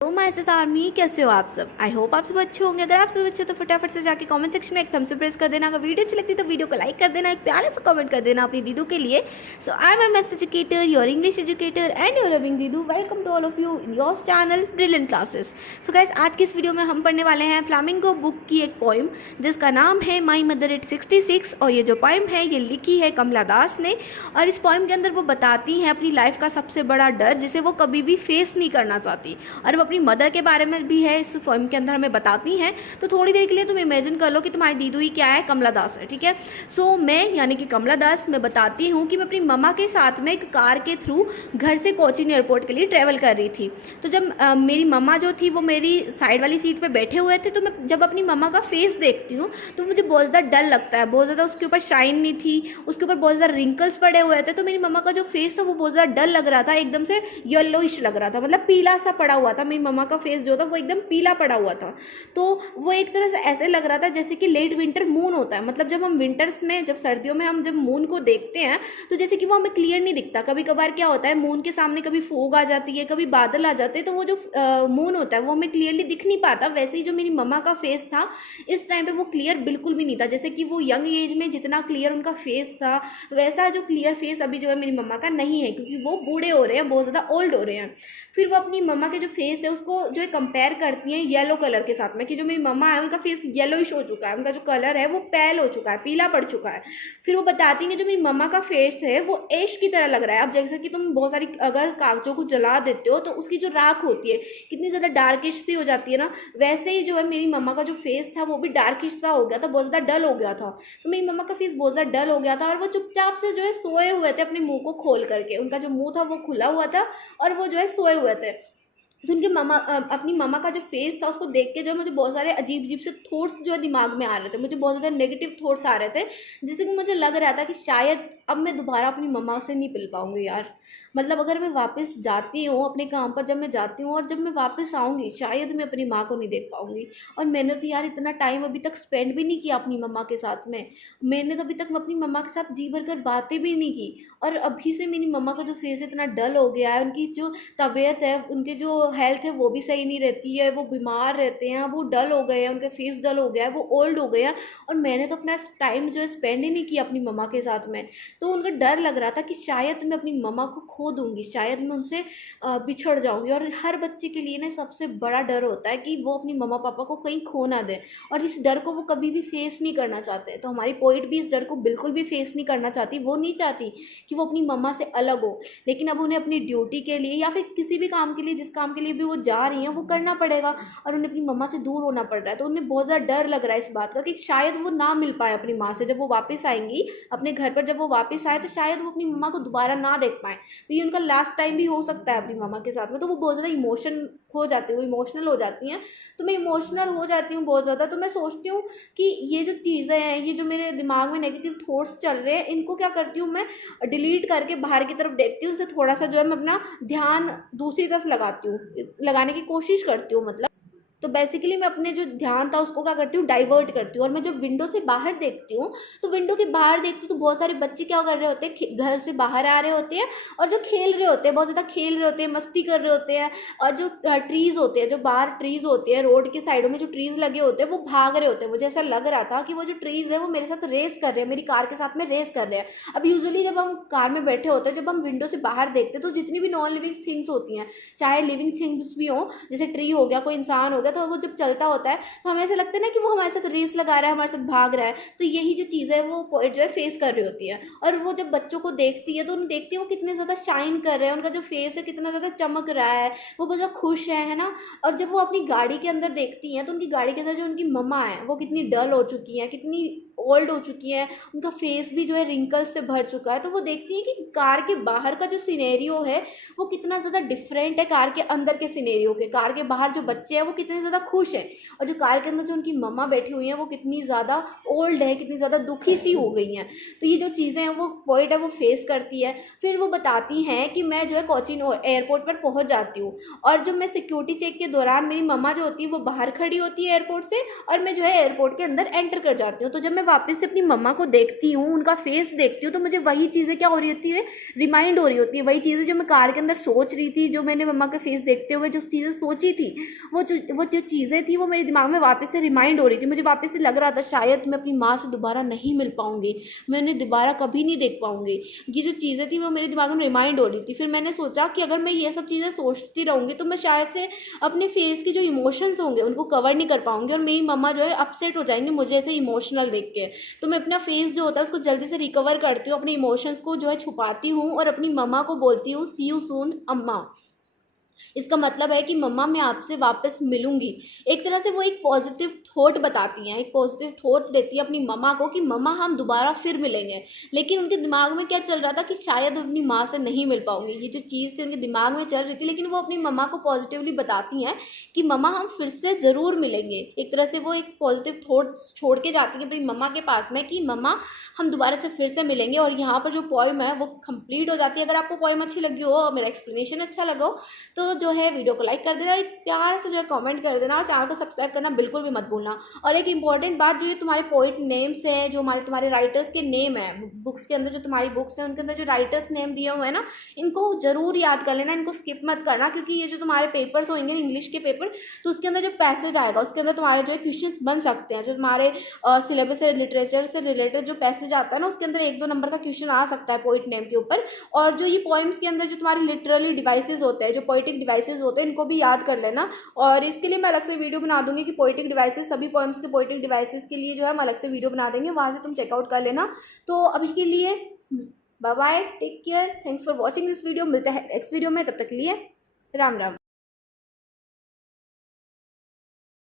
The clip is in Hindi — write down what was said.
तो माय आर्मी, कैसे हो आप सब। आई होप आप सब अच्छे होंगे। अगर आप सब अच्छे तो फटाफट से जाके कमेंट सेक्शन में एक थम्स अप प्रेस कर देना। अगर वीडियो अच्छी लगती है तो वीडियो को लाइक कर देना, एक प्यारा सा कमेंट कर देना अपनी दीदू के लिए। So I am maths educator, your English educator and your loving दीदू। Welcome to all of you in your channel brilliant classes. So guys, आज की इस वीडियो में हम पढ़ने वाले हैं फ्लामिंगो बुक की एक पोइम जिसका नाम है माई मदर एट 66। और ये जो पोइम है ये लिखी है कमला दास ने। और इस पोइम के अंदर वो बताती हैं अपनी लाइफ का सबसे बड़ा डर जिसे वो कभी भी फेस नहीं करना चाहती, और वो अपनी मदर के बारे में भी है इस पोइम के अंदर हमें बताती हैं। तो थोड़ी देर के लिए तुम इमेजिन कर लो कि तुम्हारी दीदू ही क्या है, कमला दास है, ठीक है। सो मैं यानी कि कमला दास मैं बताती हूँ कि मैं अपनी मम्मा के साथ में एक कार के थ्रू घर से कोचीन एयरपोर्ट के लिए ट्रैवल कर रही थी। तो जब मेरी मम्मा जो थी वो मेरी साइड वाली सीट पे बैठे हुए थे, तो मैं जब अपनी मम्मा का फेस देखती हूँ तो मुझे बहुत ज़्यादा डर लगता है। बहुत ज़्यादा उसके ऊपर शाइन नहीं थी, उसके ऊपर बहुत ज़्यादा रिंकल्स पड़े हुए थे। तो मेरी मम्मा का जो फेस था वो बहुत ज़्यादा डर लग रहा था, एकदम से येलोइश लग रहा था, मतलब पीला सा पड़ा हुआ था। मेरी मम्मा का फेस जो था वो एकदम पीला पड़ा हुआ था। तो वो एक तरह से ऐसे लग रहा था जैसे कि लेट विंटर मून होता है। मतलब जब हम विंटर्स में, जब सर्दियों में हम जब मून को देखते हैं तो जैसे कि वो हमें क्लियर नहीं दिखता। कभी कभार क्या होता है, मून के सामने कभी फोग आ जाती है, कभी बादल आ जाते हैं, तो वो जो मून होता है वो हमें क्लियरली दिख नहीं पाता। वैसे ही जो मेरी मम्मा का फेस था इस टाइम पे वो क्लियर बिल्कुल भी नहीं था। जैसे कि वो यंग एज में जितना क्लियर उनका फेस था वैसा जो क्लियर फेस अभी जो है मेरी मम्मा का नहीं है, क्योंकि वो बूढ़े हो रहे हैं, बहुत ज़्यादा ओल्ड हो रहे हैं। फिर वो अपनी मम्मा के जो फेस है उसको जो है कंपेयर करती हैं येलो कलर के साथ में, कि जो मेरी मम्मा है उनका फेस येलोइश हो चुका है, उनका जो कलर है वो पेल हो चुका है, पीला पड़ चुका है। फिर वो बताती हैं जो मेरी मम्मा का फेस है वो ऐश की तरह लग रहा है। अब जैसे कि तुम बहुत सारी अगर कागजों को जला देते हो तो उसकी जो राख होती है कितनी ज़्यादा डार्किश सी हो जाती है ना, वैसे ही जो है मेरी मम्मा का जो फेस था वो भी डार्किश सा हो गया था, बहुत ज़्यादा डल हो गया था। तो मेरी मम्मा का फेस बहुत ज़्यादा डल हो गया था और वो चुपचाप से जो है सोए हुए थे अपने मुंह को खोल करके। उनका जो मुंह था वो खुला हुआ था और वो जो है सोए हुए थे। तो उनके अपनी मम्मा का जो फेस था उसको देख के जो है मुझे बहुत सारे अजीब अजीब से थॉट्स जो है दिमाग में आ रहे थे। मुझे बहुत ज़्यादा नेगेटिव थॉट्स आ रहे थे, जिससे कि मुझे लग रहा था कि शायद अब मैं दोबारा अपनी मम्मा से नहीं मिल पाऊंगी यार। मतलब अगर मैं वापस जाती हूँ अपने काम पर, जब मैं जाती हूँ और जब मैं वापस आऊँगी शायद मैं अपनी माँ को नहीं देख पाऊँगी। और मैंने तो यार इतना टाइम अभी तक स्पेंड भी नहीं किया अपनी मम्मा के साथ में। मैंने तो अभी तक अपनी मम्मा के साथ जी भर कर बातें भी नहीं की। और अभी से मेरी मम्मा का जो फेस इतना डल हो गया है, उनकी जो तबीयत है, उनके जो हेल्थ है वो भी सही नहीं रहती है, वो बीमार रहते हैं, वो डल हो गए हैं, उनका फेस डल हो गया है, वो ओल्ड हो गए हैं। और मैंने तो अपना टाइम जो है स्पेंड ही नहीं किया अपनी मम्मा के साथ में। तो उनका डर लग रहा था कि शायद मैं अपनी मम्मा को खो दूंगी, शायद मैं उनसे बिछड़ जाऊंगी। और हर बच्चे के लिए ना सबसे बड़ा डर होता है कि वो अपनी मम्मा पापा को कहीं खो ना दे, और इस डर को वो कभी भी फेस नहीं करना चाहते। तो हमारी पोइट भी इस डर को बिल्कुल भी फेस नहीं करना चाहती। वो नहीं चाहती कि वो अपनी मम्मा से अलग हो, लेकिन अब उन्हें अपनी ड्यूटी के लिए या फिर किसी भी काम के लिए, जिस काम के लिए भी वो जा रही हैं, वो करना पड़ेगा और उन्हें अपनी मम्मा से दूर होना पड़ रहा है। तो उन्हें बहुत ज़्यादा डर लग रहा है इस बात का कि शायद वो ना मिल पाए अपनी माँ से। जब वो वापस आएंगी अपने घर पर, जब वो वापस आए तो शायद वो अपनी मम्मा को दोबारा ना देख पाए। तो ये उनका लास्ट टाइम भी हो सकता है अपनी मम्मा के साथ में। तो वो बहुत ज़्यादा इमोशन हो जाती है, वो इमोशनल हो जाती हैं। तो मैं इमोशनल हो जाती हूँ बहुत ज़्यादा। तो मैं सोचती हूँ कि ये जो चीज़ें हैं, ये जो मेरे दिमाग में नेगेटिव थॉट्स चल रहे हैं, इनको क्या करती हूँ मैं, डिलीट करके बाहर की तरफ देखती हूँ। उससे थोड़ा सा जो है मैं अपना ध्यान दूसरी तरफ लगाती हूँ, लगाने की कोशिश करती हूँ मतलब। तो बेसिकली मैं अपने जो ध्यान था उसको क्या करती हूँ, डाइवर्ट करती हूँ। और मैं जब विंडो से बाहर देखती हूँ तो विंडो के बाहर देखती हूँ तो बहुत सारे बच्चे क्या कर रहे होते हैं, घर से बाहर आ रहे होते हैं और जो खेल रहे होते हैं, बहुत ज़्यादा खेल रहे होते हैं, मस्ती कर रहे होते हैं। और जो ट्रीज़ होते हैं, जो बाहर ट्रीज़ होते हैं, रोड के साइडों में जो ट्रीज़ लगे होते हैं वो भाग रहे होते हैं। मुझे ऐसा लग रहा था कि वो जो ट्रीज़ है वो मेरे साथ रेस कर रहे हैं, मेरी कार के साथ में रेस कर रहे हैं। अब यूजुअली जब हम कार में बैठे होते हैं, जब हम विंडो से बाहर देखते हैं तो जितनी भी नॉन लिविंग थिंग्स होती हैं, चाहे लिविंग थिंग्स भी हों, जैसे ट्री हो गया, कोई इंसान हो गया, तो वो जब चलता होता है तो हमें ऐसा लगता है ना कि वो हमारे साथ रेस लगा रहा है, हमारे साथ भाग रहा है। तो यही जो चीज़ है वो पोएट जो है फेस कर रही होती है। और वो जब बच्चों को देखती है तो उन्हें देखती है वो कितने ज़्यादा शाइन कर रहे हैं, उनका जो फेस है कितना ज़्यादा चमक रहा है, वो बहुत ज़्यादा खुश है ना। और जब वो अपनी गाड़ी के अंदर देखती हैं तो उनकी गाड़ी के अंदर जो उनकी मम्मा है वो कितनी डल हो चुकी हैं, कितनी ओल्ड हो चुकी हैं, उनका फेस भी जो है रिंकल्स से भर चुका है। तो वो देखती हैं कि कार के बाहर का जो सिनेरियो है वो कितना ज़्यादा डिफरेंट है कार के अंदर के सिनेरियो के। कार के बाहर जो बच्चे हैं वो कितने ज़्यादा खुश हैं, और जो कार के अंदर जो उनकी मम्मा बैठी हुई हैं वो कितनी ज़्यादा ओल्ड है, कितनी ज़्यादा दुखी सी हो गई हैं। तो ये जो चीज़ें हैं वो पोइट है वो फेस करती है। फिर वो बताती हैं कि मैं जो है कोचीन एयरपोर्ट पर पहुंच जाती हूँ, और जब मैं सिक्योरिटी चेक के दौरान मेरी मम्मा जो होती है वो बाहर खड़ी होती है एयरपोर्ट से, और मैं जो है एयरपोर्ट के अंदर एंटर कर जाती हूँ। तो जब मैं वापस से अपनी मम्मा को देखती हूँ, उनका फेस देखती हूँ, तो मुझे वही चीज़ें क्या हो रही होती है, रिमाइंड हो रही होती है, वही चीज़ें जो मैं कार के अंदर सोच रही थी, जो मैंने मम्मा का फेस देखते हुए जो चीज़ें सोची थी, वो जो चीज़ें थी वो मेरे दिमाग में वापस से रिमाइंड हो रही थी। मुझे वापस से लग रहा था शायद मैं अपनी माँ से दोबारा नहीं मिल पाऊंगी, मैं उन्हें दोबारा कभी नहीं देख पाऊंगी। ये जो चीज़ें थी वो मेरे दिमाग में रिमाइंड हो रही थी। फिर मैंने सोचा कि अगर मैं ये सब चीज़ें सोचती रहूँगी तो मैं शायद से अपने फेस के जो इमोशंस होंगे उनको कवर नहीं कर पाऊंगी, और मेरी मम्मा जो है अपसेट हो जाएंगे मुझे ऐसे इमोशनल देख के। तो मैं अपना फेस जो होता है उसको जल्दी से रिकवर करती हूँ, अपने इमोशंस को जो है छुपाती हूँ, और अपनी मम्मा को बोलती हूँ सी यू सून अम्मा। इसका मतलब है कि मम्मा मैं आपसे वापस मिलूंगी। एक तरह से वो एक पॉजिटिव थॉट बताती हैं, एक पॉजिटिव थॉट देती है अपनी मम्मा को कि मम्मा हम दोबारा फिर मिलेंगे। लेकिन उनके दिमाग में क्या चल रहा था कि शायद अपनी माँ से नहीं मिल पाऊंगी, ये जो चीज़ थी उनके दिमाग में चल रही थी। लेकिन वो अपनी मम्मा को पॉजिटिवली बताती हैं कि मम्मा हम फिर से ज़रूर मिलेंगे। एक तरह से वो एक पॉजिटिव थॉट छोड़ के जाती हैं अपनी मम्मा के पास में कि मम्मा हम दोबारा से फिर से मिलेंगे। और यहाँ पर जो पोइम है वो कंप्लीट हो जाती है। अगर आपको पोइम अच्छी लगी हो, मेरा एक्सप्लेनेशन अच्छा लगा हो, तो जो है वीडियो को लाइक कर देना, एक प्यार से जो है कमेंट कर देना, और चैनल को सब्सक्राइब करना बिल्कुल भी मत भूलना। और एक इंपॉर्टेंट बात, जो ये तुम्हारे पोइट नेम्स हैं, जो तुम्हारे राइटर्स के नेम है बुक्स के अंदर, जो तुम्हारी बुक्स हैं उनके अंदर जो राइटर्स नेम दिए हुए हैं ना, इनको जरूर याद कर लेना, इनको स्किप मत करना। क्योंकि ये जो तुम्हारे पेपर्स होंगे इंग्लिश के पेपर, तो उसके अंदर जो पैसेज आएगा उसके अंदर तुम्हारे जो है क्वेश्चंस बन सकते हैं। जो तुम्हारे सिलेबस से लिटरेचर से रिलेटेड जो पैसेज आता है ना, उसके अंदर 1-2 नंबर का क्वेश्चन आ सकता है पोइट नेम के ऊपर। और जो ये पोइम्स के अंदर जो तुम्हारे लिटरली डिवाइसेज होते हैं, जो पोइटिक डिवाइसेज होते हैं, इनको भी याद कर लेना। और इसके लिए मैं अलग से वीडियो बना दूंगी कि पोइटिक डिवाइसेस, सभी पोइम्स के पोइटिक डिवाइसेस के लिए जो है हम अलग से वीडियो बना देंगे, वहां से तुम चेकआउट कर लेना। तो अभी के लिए bye bye, take care, thanks for watching this video. मिलते हैं नेक्स्ट वीडियो में, तब तक के लिए राम राम।